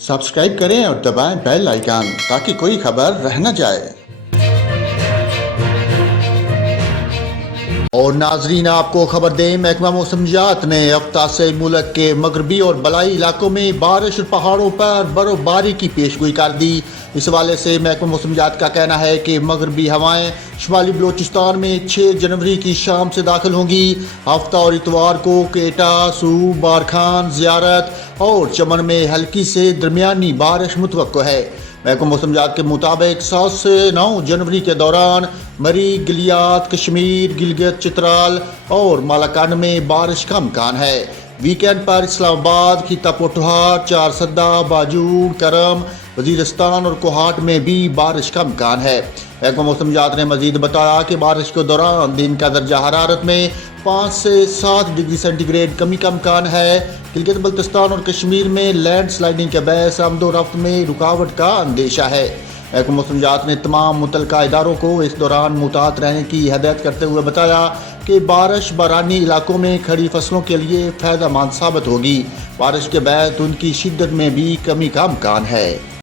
Subscribe करें और दबाएं बेल आइकन ताकि कोई खबर रह न जाए। और नाजरीन, आपको खबर दें, महकमा मौसमियात ने हफ्ता से मुल्क के मगरबी और बलाई इलाकों में बारिश और पहाड़ों पर बर्फबारी की पेशगोई कर दी। इस हवाले से महकमा मौसमियात का कहना है कि मगरबी हवाएं शुमाली बलोचिस्तान में 6 जनवरी की शाम से दाखिल होंगी। हफ्ता और इतवार को केटा, सूब, बारखान, ज़ियारत और चमन में हल्की से दरमियानी बारिश मुतवक्को है। महकमा मौसमियात के मुताबिक 7 से 9 जनवरी के दौरान मरी, गिलियात, कश्मीर, गिलगित, चित्राल और मालाकान में बारिश का इम्कान है। वीकेंड पर इस्लामाबाद, खिता पोठोहार, चारसद्दा, बाजूड़, करम, वजीरिस्तान और कोहाट में भी बारिश का इम्कान है। महकमा मौसमियात ने मजीद बताया कि बारिश के दौरान दिन का दर्जा हरारत में 5 से 7 डिग्री सेंटीग्रेड कमी का इम्कान है। गिलगित बल्तिस्तान और कश्मीर में लैंड स्लाइडिंग के बायस आमदो रफ्त में रुकावट का अंदेशा है। महकमा मौसमियात ने तमाम मुतल्लिका इदारों को इस दौरान मुताहत रहने की हदायत करते हुए बताया कि बारिश बारानी इलाकों में खड़ी फसलों के लिए फ़ायदेमंद साबित होगी। बारिश के बाद धुंध की शिद्दत में भी कमी का इम्कान है।